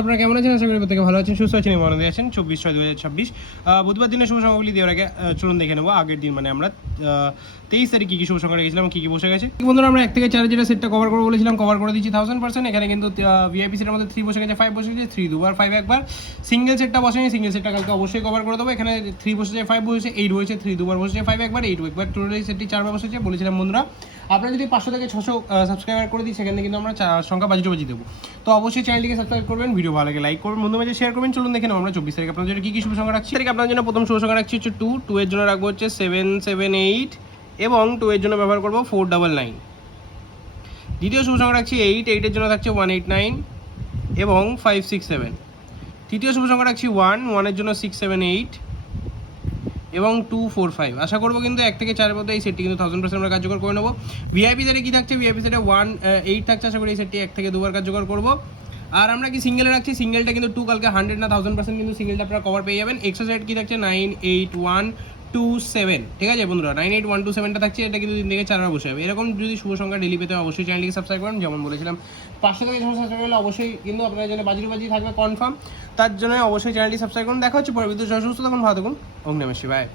আপনারা কেমন আছেন? আশা করি প্রত্যেকে ভালো আছেন, সুস্থ আছেন এবং আনন্দে আছেন। 24/6/2026 বুধবার দিনের শুভ সংখ্যাগুলি দেওয়ার আগে চলুন দেখে নেবো আগের দিন মানে আমরা 23 তারিখ কী কী শুভ সংখ্যা রেখেছিলাম, কী কী বসে গেছে। বন্ধুরা আমরা 1 থেকে 4 যেটা সেটটা কভার করবো বলেছিলাম কভার করে দিচ্ছি 1000%। এখানে কিন্তু ভিআইপি সেটের মধ্যে 3 বসে গেছে, 5 বসে গেছে, 3 দুবার 5 একবার। সিঙ্গেল সেটটা বসেনি, সিঙ্গেল সেটটা কালকে অবশ্যই কভার করে দেবো। এখানে 3 বসেছে, 5 বসেছে, 8 বসেছে, 3 দুবার বসেছে, 5 একবার, 8 একবার। টোটালি সেটটি 4 বার বসেছে। বলেছিলাম বন্ধুরা আপনারা যদি 500 থেকে 600 সাবস্ক্রাইবার করে দিই সেখানে কিন্তু আমরা সংখ্যা বাজি দেবো। তো অবশ্যই চ্যানেলটিকে সাবস্ক্রাইব করবেন, ভিডিও ভালো লাগে লাইক করবেন, বন্ধু মাঝে শেয়ার করবেন। চলুন দেখে নেব আমরা 24 তারিখ আপনাদের জন্য কী কী শুভ সংখ্যা রাখছি। তারিখ আপনাদের জন্য প্রথম শুভ সংখ্যা রাখছি হচ্ছে 2 এর জন্য রাখবো হচ্ছে 778 এবং 2 এর জন্য ব্যবহার করবো 499। দ্বিতীয় শুভ সংখ্যা রাখছি 8 এর জন্য থাকছে 189 এবং 567। তৃতীয় শুভ সংখ্যা রাখছি 1 এর জন্য 678 এবং 245। আশা করবো কিন্তু 1 থেকে 4 মধ্যে এই সেটটি কিন্তু 1000% আমরা কার্যকর করে নেবো। ভিআইপি সেটে কী থাকছে, ভিআইপি সেটে 8 থাকছে। আশা করি এই সেটটি 1 থেকে 2 বার কার্যকর করবো। আর আমরা কি সিঙ্গেলে রাখছি, সিঙ্গেলটা কিন্তু 2 কালকে 100 না 1000% কিন্তু সিঙ্গেলটা আপনারা কভার পেয়ে যাবেন। এক্সট্রা সেট কী থাকছে 98127, ঠিক আছে বন্ধুরা 98127টা থাকছে। এটা কিন্তু 3 থেকে 4 বার বসে যাবে। এরকম যদি শুভ সংখ্যা ডেলি পেতে অবশ্যই চ্যানেলটিকে সাবস্ক্রাইব করুন। যেমন বলেছিলাম 500 থেকে 600 সাবস্ক্রাইব করলে অবশ্যই কিন্তু আপনার জন্য বাজি থাকবে কনফার্ম। তার জন্য অবশ্যই চ্যানেলটি সাবস্ক্রাইব করুন। দেখা হচ্ছে পরবর্তী সুস্থ, তখন ভালো থাকুন। ওম নমঃ শিবায়।